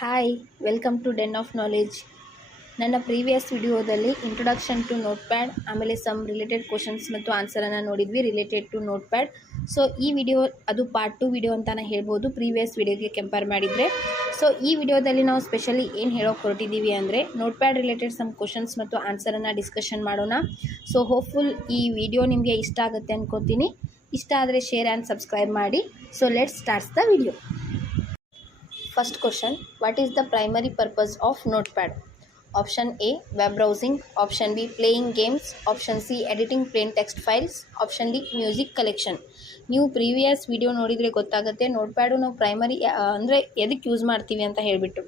Hi welcome to den of knowledge ನನ್ನ previous ವಿಡಿಯೋದಲ್ಲಿ introduction to notepad ಆಮೇಲೆ some related questions ಮತ್ತು ಆನ್ಸರನ್ನು ನೋಡಿದ್ವಿ related to notepad so ಈ ವಿಡಿಯೋ ಅದು ಪಾರ್ಟ್ ಟು ವಿಡಿಯೋ ಅಂತಾನೆ ಹೇಳ್ಬೋದು ಪ್ರೀವಿಯಸ್ ವಿಡಿಯೋಗೆ ಕಂಪೇರ್ ಮಾಡಿದರೆ. ಸೊ ಈ ವಿಡಿಯೋದಲ್ಲಿ ನಾವು ಸ್ಪೆಷಲಿ ಏನು ಹೇಳೋಕೆ ಹೊರಟಿದ್ದೀವಿ ಅಂದರೆ notepad related some questions ಮತ್ತು ಆನ್ಸರನ್ನು ಡಿಸ್ಕಷನ್ ಮಾಡೋಣ. ಸೊ ಹೋಪ್ಫುಲ್ ಈ ವಿಡಿಯೋ ನಿಮಗೆ ಇಷ್ಟ ಆಗುತ್ತೆ ಅನ್ಕೋತೀನಿ. ಇಷ್ಟ ಆದರೆ ಶೇರ್ ಆ್ಯಂಡ್ ಸಬ್ಸ್ಕ್ರೈಬ್ ಮಾಡಿ. So let's starts the video First question, What is the primary purpose of Notepad? Option A, Web browsing. Option B, Playing games. Option C, Editing plain text files. Option D music collection. ನೀವು previous video ನೋಡಿದರೆ ಗೊತ್ತಾಗುತ್ತೆ ನೋಟ್ಪ್ಯಾಡು ನಾವು primary ಅಂದರೆ ಎದಕ್ಕೆ use ಮಾಡ್ತೀವಿ ಅಂತ ಹೇಳಿಬಿಟ್ಟು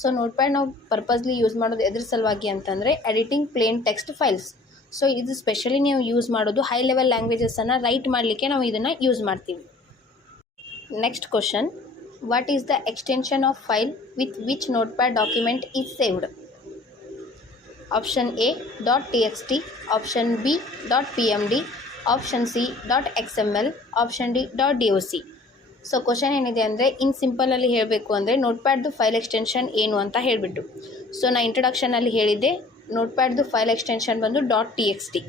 so notepad ನಾವು ಪರ್ಪಸ್ಲಿ ಯೂಸ್ ಮಾಡೋದು ಎದ್ರ ಸಲುವಾಗಿ ಅಂತಂದರೆ editing plain text files so ಇದು ಸ್ಪೆಷಲಿ ನೀವು ಯೂಸ್ ಮಾಡೋದು ಹೈ ಲೆವೆಲ್ ಲ್ಯಾಂಗ್ವೇಜಸನ್ನು ರೈಟ್ ಮಾಡಲಿಕ್ಕೆ ನಾವು ಇದನ್ನು ಯೂಸ್ ಮಾಡ್ತೀವಿ next question what is the extension of file with which notepad document is saved? Option a txt. Option b pmd option c xml option d doc so question ಏನಿದೆ ಅಂದರೆ ಇನ್ ಸಿಂಪಲಲ್ಲಿ ಹೇಳಬೇಕು ಅಂದರೆ ನೋಟ್ಪ್ಯಾಡ್ದು file extension ಏನು ಅಂತ ಹೇಳಿಬಿಟ್ಟು. So ನಾ ಇಂಟ್ರಡಕ್ಷನಲ್ಲಿ ಹೇಳಿದ್ದೆ ನೋಟ್ಪ್ಯಾಡ್ದು ಫೈಲ್ ಎಕ್ಸ್ಟೆನ್ಷನ್ ಬಂದು dot T X T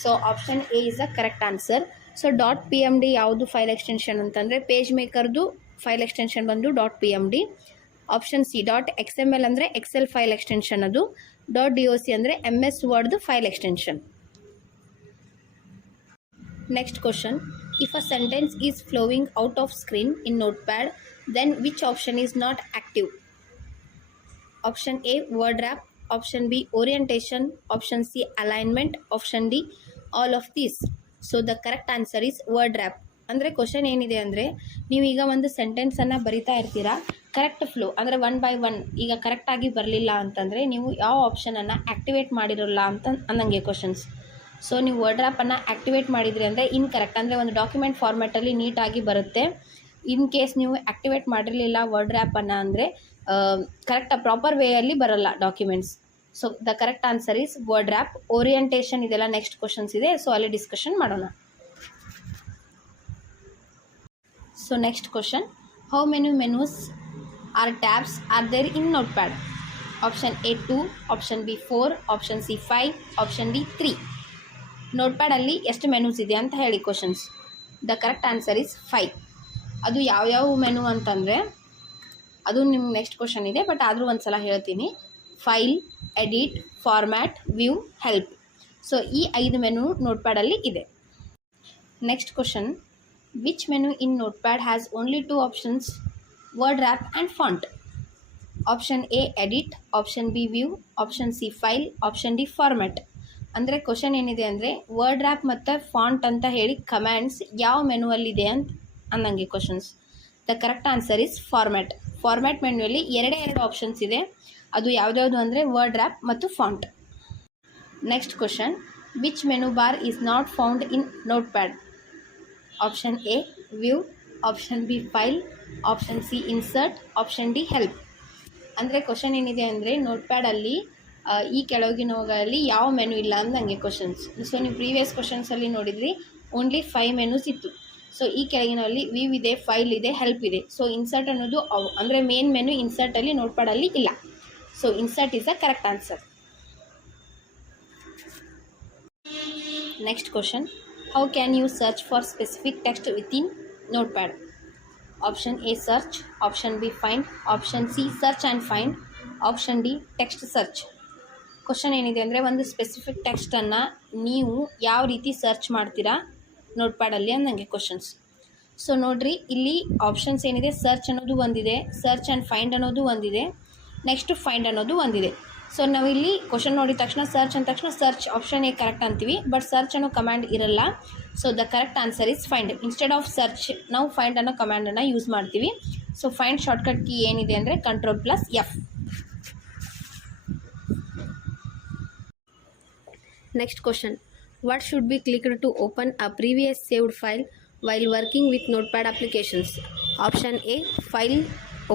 so option A is the correct answer so dot P M D ಯಾವುದು ಫೈಲ್ ಎಕ್ಸ್ಟೆನ್ಷನ್ ಅಂತಂದರೆ ಪೇಜ್ ಮೇಕರ್ದು ಫೈಲ್ ಎಕ್ಸ್ಟೆನ್ಷನ್ ಬಂದು dot P M D option C dot X M L ಅಂದರೆ Excel file extension ಅದು. Dot D O C ಅಂದರೆ M S ವರ್ಡ್ದು file extension next question if a sentence is flowing out of screen in note pad then which option is not active option A word wrap option B orientation option C alignment option D all of these so the correct answer is word wrap ಅಂದರೆ question ಏನಿದೆ ಅಂದರೆ ನೀವೀಗ ಒಂದು ಸೆಂಟೆನ್ಸನ್ನು ಬರಿತಾ ಇರ್ತೀರಾ? Correct flow ಅಂದರೆ one by one ಈಗ ಕರೆಕ್ಟಾಗಿ ಬರಲಿಲ್ಲ ಅಂತಂದರೆ ನೀವು ಯಾವ ಆಪ್ಷನನ್ನು ಆ್ಯಕ್ಟಿವೇಟ್ ಮಾಡಿರೋಲ್ಲ ಅಂತ ಅಂದಂಗೆ ಕ್ವಶನ್ಸ್ ಸೊ ನೀವು ವರ್ಡ್ ಆ್ಯಪನ್ನು ಆ್ಯಕ್ಟಿವೇಟ್ ಮಾಡಿದ್ರಿ ಅಂದರೆ ಇನ್ ಕರೆಕ್ಟ್ ಅಂದರೆ ಒಂದು ಡಾಕ್ಯುಮೆಂಟ್ ಫಾರ್ಮೆಟಲ್ಲಿ ನೀಟಾಗಿ ಬರುತ್ತೆ. ಇನ್ ಕೇಸ್ ನೀವು ಆ್ಯಕ್ಟಿವೇಟ್ ಮಾಡಿರಲಿಲ್ಲ ವರ್ಡ್ ರ್ಯಾಪನ್ನು ಅಂದರೆ ಕರೆಕ್ಟ್ ಪ್ರಾಪರ್ ವೇಯಲ್ಲಿ ಬರಲ್ಲ documents so the correct answer is word wrap orientation ಇದೆಲ್ಲ ನೆಕ್ಸ್ಟ್ ಕ್ವಶನ್ಸ್ ಇದೆ. ಸೊ ಅಲ್ಲಿ ಡಿಸ್ಕಷನ್ ಮಾಡೋಣ. So next question, many menus tabs tabs? Are there in Notepad? Option A 2, option B 4, option C 5, option D 3. ನೋಟ್ಪ್ಯಾಡಲ್ಲಿ ಎಷ್ಟು menus ಇದೆ ಅಂತ ಹೇಳಿ questions the correct answer is five ಅದು ಯಾವ್ಯಾವ ಮೆನು ಅಂತಂದರೆ ಅದು ನಿಮ್ಗೆ ನೆಕ್ಸ್ಟ್ ಕ್ವಶನ್ ಇದೆ ಬಟ್ ಆದರೂ ಒಂದು ಸಲ ಹೇಳ್ತೀನಿ. File edit format view help so ಈ ಐದು ಮೆನು ನೋಟ್ಪ್ಯಾಡಲ್ಲಿ ಇದೆ. Next question which menu in notepad has only two options? Word wrap and font. Option a, edit. Option b, view. Option c, file. Option d, format. ಅಂದರೆ question ಏನಿದೆ ಅಂದರೆ word wrap ಮತ್ತು font ಅಂತ ಹೇಳಿ commands ಯಾವ ಮೆನುವಲ್ಲಿದೆ ಅಂತ ಅನ್ನಂಗೆ questions the correct answer is format format ಮೆನ್ಯುವಲ್ಲಿ ಎರಡೇ ಎರಡು ಆಪ್ಷನ್ಸ್ ಇದೆ. ಅದು ಯಾವುದ್ಯಾವುದು ಅಂದರೆ ವರ್ಡ್ ರ್ಯಾಪ್ ಮತ್ತು font next question which menu bar is not found in notepad option A view option B file option C insert option D help ಅಂದರೆ question ಏನಿದೆ ಅಂದರೆ ನೋಟ್ಪ್ಯಾಡಲ್ಲಿ ಈ ಕೆಳಗಿನವುಗಳಲ್ಲಿ ಯಾವ ಮೆನು ಇಲ್ಲ ಅಂತ ನನಗೆ ಕ್ವಶನ್ಸ್ ಸೊ ನೀವು ಪ್ರೀವಿಯಸ್ ಕ್ವಶನ್ಸಲ್ಲಿ ನೋಡಿದ್ರಿ ಓನ್ಲಿ ಫೈವ್ ಮೆನೂಸ್ ಇತ್ತು. ಸೊ ಈ ಕೆಳಗಿನಲ್ಲಿ ವ್ಯೂ ಇದೆ ಫೈಲ್ ಇದೆ ಹೆಲ್ಪ್ ಇದೆ. ಸೊ ಇನ್ಸರ್ಟ್ ಅನ್ನೋದು ಅವು, ಅಂದರೆ ಮೇನ್ ಮೆನು ಇನ್ಸರ್ಟಲ್ಲಿ ನೋಟ್ಪ್ಯಾಡಲ್ಲಿ ಇಲ್ಲ. So insert is a correct answer next question How can you search for specific text within Notepad? Option A search, option B find, option C search and find, option D text search question ಏನಿದೆ ಅಂದರೆ ಒಂದು specific ಟೆಕ್ಸ್ಟನ್ನು ನೀವು ಯಾವ ರೀತಿ search ಮಾಡ್ತೀರಾ ನೋಟ್ಪ್ಯಾಡಲ್ಲಿ ಅನ್ನಂಗೆ questions so ನೋಡಿರಿ ಇಲ್ಲಿ ಆಪ್ಷನ್ಸ್ ಏನಿದೆ? ಸರ್ಚ್ ಅನ್ನೋದು ಒಂದಿದೆ. ಸರ್ಚ್ ಆ್ಯಂಡ್ ಫೈಂಡ್ ಅನ್ನೋದು ಒಂದಿದೆ. ನೆಕ್ಸ್ಟ್ ಫೈಂಡ್ ಅನ್ನೋದು ಒಂದಿದೆ. ಸೊ ನಾವಿಲ್ಲಿ ಕ್ವಶನ್ ನೋಡಿದ ತಕ್ಷಣ ಸರ್ಚ್ ಅಂದ ತಕ್ಷಣ ಸರ್ಚ್ ಆಪ್ಷನ್ ಕರೆಕ್ಟ್ ಅಂತೀವಿ. ಬಟ್ ಸರ್ಚ್ ಅನ್ನೋ ಕಮ್ಯಾಂಡ್ ಇರಲ್ಲ. So the correct answer is find instead of search ನಾವು ಫೈಂಡ್ ಅನ್ನೋ ಕಮ್ಯಾಂಡನ್ನು ಯೂಸ್ ಮಾಡ್ತೀವಿ. ಸೊ ಫೈಂಡ್ ಶಾರ್ಟ್ಕಟ್ ಕೀ ಏನಿದೆ ಅಂದರೆ control plus F next question what should be clicked to open a previous saved file while working with notepad applications option A file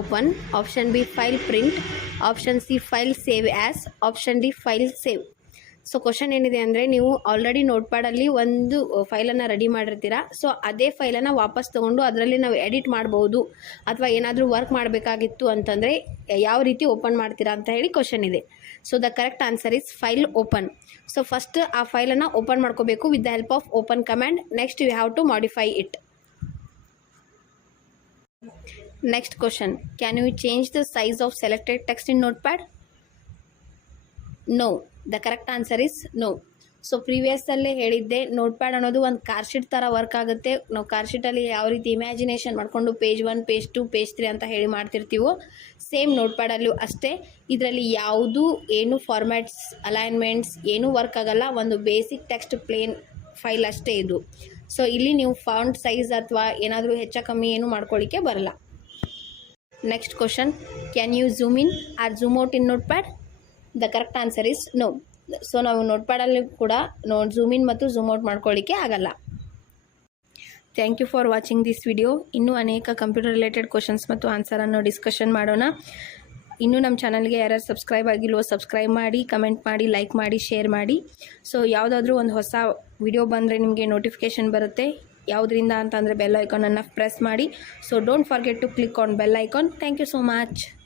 open option B file print option C file save as option D file save so question ಏನಿದೆ ಅಂದರೆ, ನೀವು already ನೋಟ್ಪ್ಯಾಡಲ್ಲಿ ಒಂದು ಫೈಲನ್ನು ready ಮಾಡಿರ್ತೀರಾ. So ಅದೇ ಫೈಲನ್ನು ವಾಪಸ್ ತೊಗೊಂಡು ಅದರಲ್ಲಿ ನಾವು ಎಡಿಟ್ ಮಾಡ್ಬೋದು. ಅಥವಾ ಏನಾದರೂ ವರ್ಕ್ ಮಾಡಬೇಕಾಗಿತ್ತು ಅಂತಂದರೆ, ಯಾವ ರೀತಿ ಓಪನ್ ಮಾಡ್ತೀರಾ ಅಂತ ಹೇಳಿ ಕ್ವಶನ್ ಇದೆ. So the correct answer is file open so first ಆ ಫೈಲನ್ನು ಓಪನ್ ಮಾಡ್ಕೋಬೇಕು with the help of open command next you have to modify it next question can you change the size of selected text in notepad no the correct answer is no so ಪ್ರೀವಿಯಸ್ಸಲ್ಲೇ ಹೇಳಿದ್ದೆ notepad ಅನ್ನೋದು ಒಂದು ಕಾರ್ಶೀಟ್ ಥರ work ಆಗುತ್ತೆ. ನಾವು ಕಾರ್ಶೀಟಲ್ಲಿ ಯಾವ ರೀತಿ imagination ಮಾಡಿಕೊಂಡು page one page two page three ಅಂತ ಹೇಳಿ ಮಾಡ್ತಿರ್ತೀವೋ ಸೇಮ್ ನೋಟ್ಪ್ಯಾಡಲ್ಲೂ ಅಷ್ಟೇ. ಇದರಲ್ಲಿ ಯಾವುದೂ, ಏನು ಫಾರ್ಮ್ಯಾಟ್ಸ್ ಅಲೈನ್ಮೆಂಟ್ಸ್ ಏನೂ ವರ್ಕ್ ಆಗಲ್ಲ, ಒಂದು ಬೇಸಿಕ್ ಟೆಕ್ಸ್ಟ್ ಪ್ಲೇನ್ ಫೈಲ್ ಅಷ್ಟೇ ಇದು. ಸೊ ಇಲ್ಲಿ ನೀವು ಫಾಂಟ್ ಸೈಜ್ ಅಥವಾ ಏನಾದರೂ ಹೆಚ್ಚು ಕಮ್ಮಿ ಏನು ಮಾಡ್ಕೊಳ್ಳಿಕ್ಕೆ ಬರಲ್ಲ. Next question can you zoom in or zoom out in notepad the correct answer is no so ನಾವು ನೋಟ್ಪ್ಯಾಡಲ್ಲಿ ಕೂಡ ನೋ ಝೂಮ್ ಇನ್ ಮತ್ತು ಝೂಮ್ ಔಟ್ ಮಾಡ್ಕೊಳ್ಳಿಕ್ಕೆ ಆಗಲ್ಲ. Thank you for watching this video ಇನ್ನೂ ಅನೇಕ ಕಂಪ್ಯೂಟರ್ ರಿಲೇಟೆಡ್ ಕ್ವಶನ್ಸ್ ಮತ್ತು ಆನ್ಸರನ್ನು ಡಿಸ್ಕಷನ್ ಮಾಡೋಣ. ಇನ್ನೂ ನಮ್ಮ ಚಾನಲ್ಗೆ ಯಾರ್ಯಾರು ಸಬ್ಸ್ಕ್ರೈಬ್ ಆಗಿಲ್ವೋ ಸಬ್ಸ್ಕ್ರೈಬ್ ಮಾಡಿ ಕಮೆಂಟ್ ಮಾಡಿ ಲೈಕ್ ಮಾಡಿ ಶೇರ್ ಮಾಡಿ. ಸೊ ಯಾವುದಾದ್ರೂ ಒಂದು ಹೊಸ ವಿಡಿಯೋ ಬಂದರೆ ನಿಮಗೆ ನೋಟಿಫಿಕೇಷನ್ ಬರುತ್ತೆ. ಯಾವುದರಿಂದ ಅಂತಂದರೆ ಬೆಲ್ ಐಕಾನನ್ನು ಪ್ರೆಸ್ ಮಾಡಿ. So don't forget to click on bell icon thank you so much